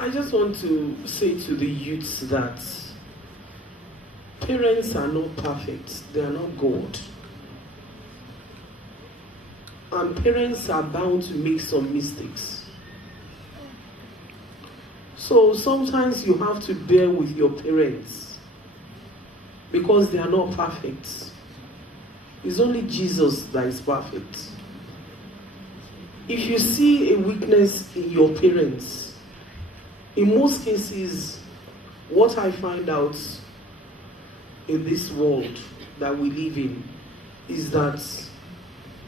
I just want to say to the youths that parents are not perfect. They are not God. And parents are bound to make some mistakes. So sometimes you have to bear with your parents because they are not perfect. It's only Jesus that is perfect. If you see a weakness in your parents, in most cases, what I find out in this world that we live in is that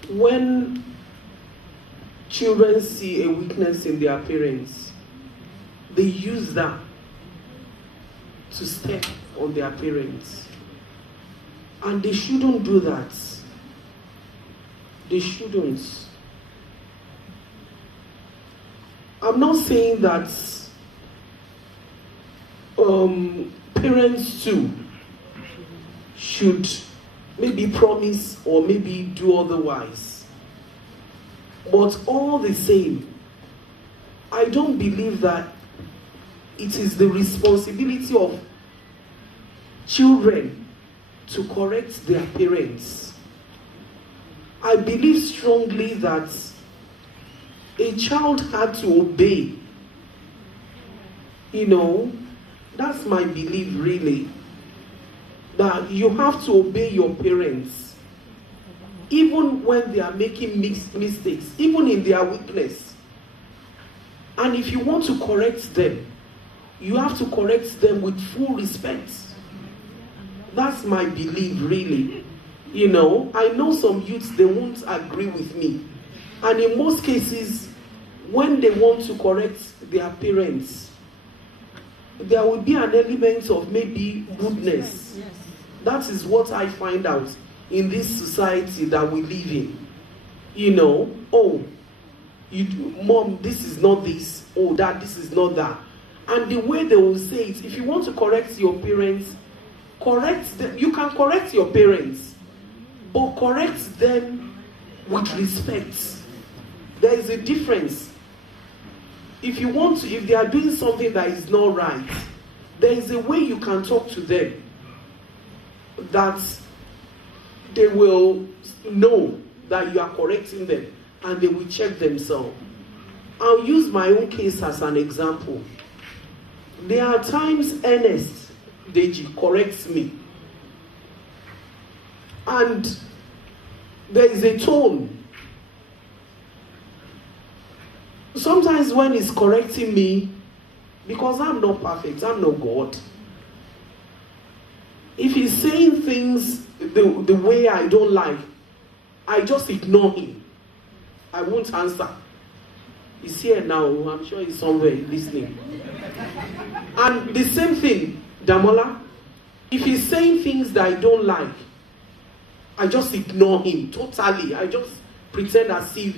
when children see a weakness in their parents, they use that to step on their parents. And they shouldn't do that. They shouldn't. I'm not saying that parents too should maybe promise or maybe do otherwise. But all the same, I don't believe that it is the responsibility of children to correct their parents. I believe strongly that a child had to obey. That's my belief really. That you have to obey your parents. Even when they are making mistakes, even in their weakness. And if you want to correct them, you have to correct them with full respect. That's my belief really. I know some youths, they won't agree with me. And in most cases, when they want to correct their parents, there will be an element of maybe rudeness. That is what I find out in this society that we live in. Mom, this is not this. Oh, dad, this is not that. And the way they will say it, if you want to correct your parents, correct them. You can correct your parents, but correct them with respect. There is a difference. If they are doing something that is not right, there is a way you can talk to them that they will know that you are correcting them and they will check themselves. I'll use my own case as an example. There are times Ernest Deji corrects me, and there is a tone. Sometimes when he's correcting me, because I'm not perfect, I'm not God. If he's saying things the way I don't like, I just ignore him. I won't answer. He's here now, I'm sure he's somewhere listening. And the same thing, Damola, if he's saying things that I don't like, I just ignore him totally. I just pretend as if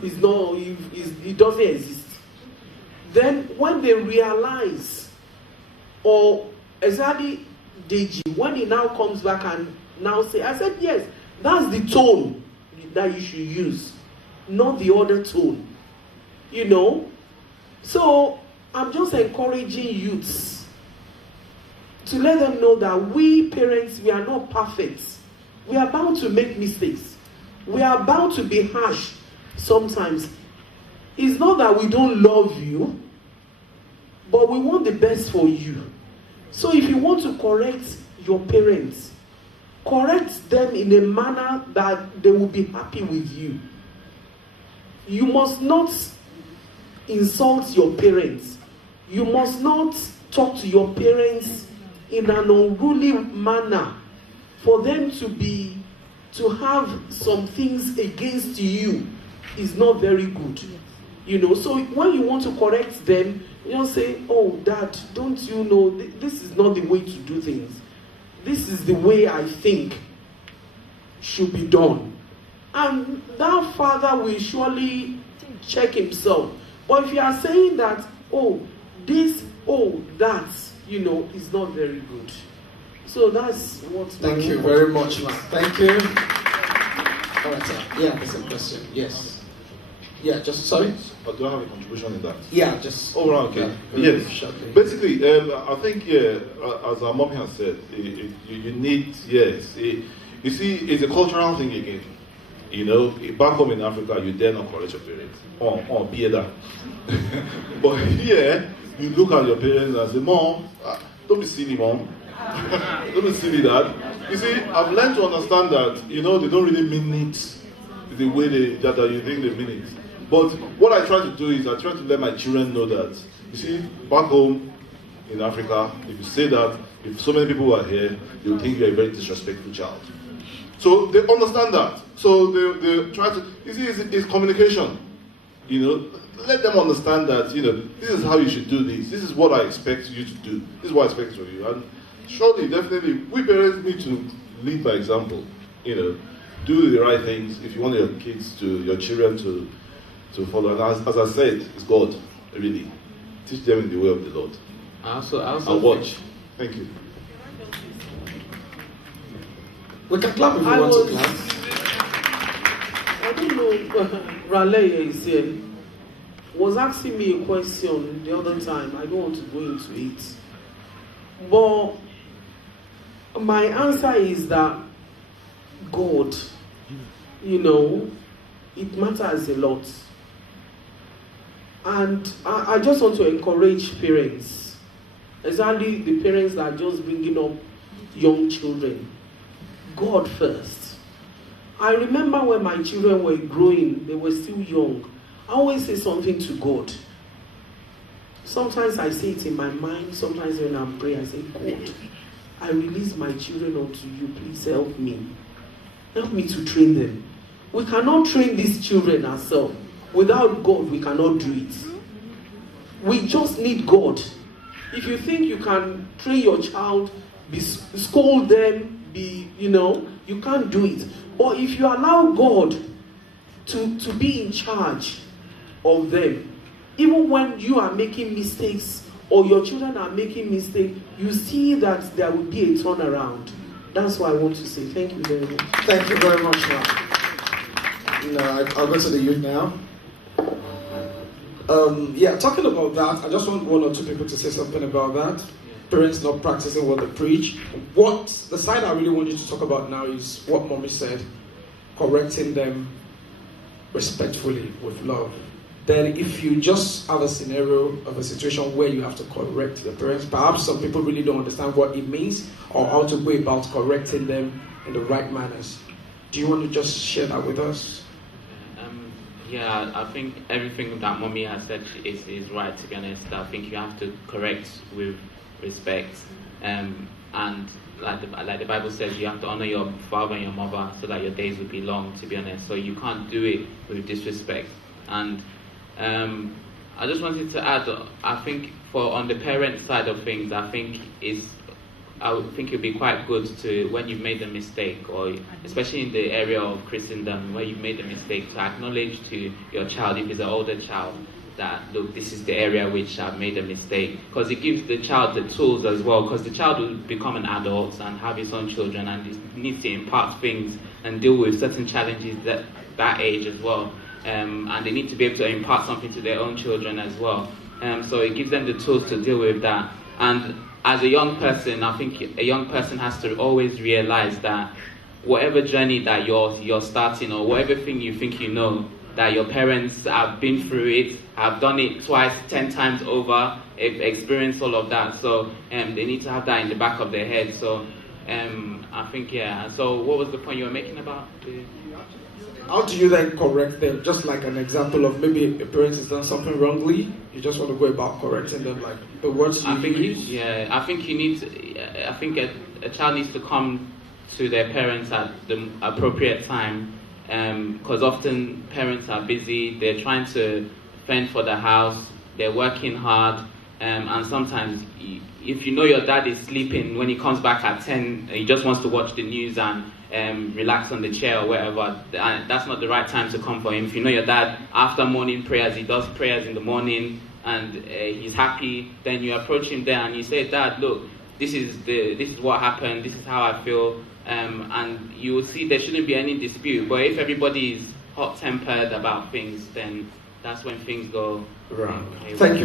he doesn't exist. Then when they realize, or exactly Deji, when he now comes back and now say, I said, yes, that's the tone that you should use, not the other tone. So I'm just encouraging youths to let them know that we parents, we are not perfect. We are bound to make mistakes. We are bound to be harsh sometimes. It's not that we don't love you, but we want the best for you. So if you want to correct your parents, correct them in a manner that they will be happy with you. You must not insult your parents. You must not talk to your parents in an unruly manner for them to have some things against you is not very good. So when you want to correct them, you don't say, oh, Dad, don't you know, this is not the way to do things. This is the way I think should be done. And that father will surely check himself. But if you are saying that, oh, this, oh, that, is not very good. So that's what... Thank you very much, Thank you. All right, sir. Yeah, there's a question. Yes. Yeah, just sorry. Or do I have a contribution in that? Yeah, just. Oh, right, okay. Yes. Shortly. Basically, I think, as our mommy has said, you need, yes. You see, it's a cultural thing again. You know, back home in Africa, you dare not correct your parents. Or be that. But here, you look at your parents and say, Mom, don't be silly, Mom. Don't be silly, Dad. You see, I've learned to understand that, you know, they don't really mean it the way that you think they mean it. But what I try to do is I try to let my children know that, you see, back home in Africa, if you say that, if so many people are here, they will think you're a very disrespectful child. So they understand that. So they try to, you see, it's communication. You know, let them understand that, you know, this is how you should do this. This is what I expect you to do. This is what I expect from you. And surely, definitely, we parents need to lead by example. You know, do the right things if you want your kids your children to follow. And as I said, it's God, really. Teach them in the way of the Lord. And watch. Thank you. We can clap if you want to clap. I don't know, Raleigh is here. Was asking me a question the other time. I don't want to go into it. But my answer is that God, you know, it matters a lot. And I just want to encourage parents, especially the parents that are just bringing up young children. God first. I remember when my children were growing, they were still young. I always say something to God. Sometimes I say it in my mind, sometimes when I'm praying, I say, God, I release my children unto you, please help me. Help me to train them. We cannot train these children ourselves. Without God, we cannot do it. We just need God. If you think you can train your child, scold them, you can't do it. But if you allow God to be in charge of them, even when you are making mistakes or your children are making mistakes, you see that there will be a turnaround. That's what I want to say. Thank you very much. Thank you very much, ma'am. I'll go to the youth now. Talking about that, I just want one or two people to say something about that. Parents not practicing what they preach. The side I really want you to talk about now is what mommy said, correcting them respectfully with love. Then if you just have a scenario of a situation where you have to correct the parents, perhaps some people really don't understand what it means or how to go about correcting them in the right manners. Do you want to just share that with us? I think everything that mommy has said is right, to be honest. I think you have to correct with respect, and like the Bible says, you have to honor your father and your mother so that your days will be long, to be honest. So you can't do it with disrespect. And I just wanted to add, I think on the parent side of things, I would think it'd be quite good to, when you've made a mistake, or especially in the area of Christendom, where you've made a mistake, to acknowledge to your child, if it's an older child, that, look, this is the area which I've made a mistake. Because it gives the child the tools as well, because the child will become an adult and have his own children, and it needs to impart things and deal with certain challenges that age as well. And they need to be able to impart something to their own children as well. So it gives them the tools to deal with that. And as a young person, I think a young person has to always realize that whatever journey that you're starting, or whatever thing you think you know, that your parents have been through it, have done it twice, 10 times over, experienced all of that. So they need to have that in the back of their head. So I think, So what was the point you were making about the... How do you then correct them? Just like an example of maybe a parent has done something wrongly, you just want to go about correcting them, like the words you use? I think you need to, I think a child needs to come to their parents at the appropriate time, because often parents are busy, they're trying to fend for the house, they're working hard, and sometimes if you know your dad is sleeping when he comes back at 10, he just wants to watch the news and relax on the chair or whatever, that's not the right time to come for him. If you know your dad, after morning prayers, he does prayers in the morning and he's happy, then you approach him there and you say, Dad, look, this is what happened, this is how I feel, and you will see there shouldn't be any dispute. But if everybody is hot-tempered about things, then that's when things go Right. haywire. Thank you.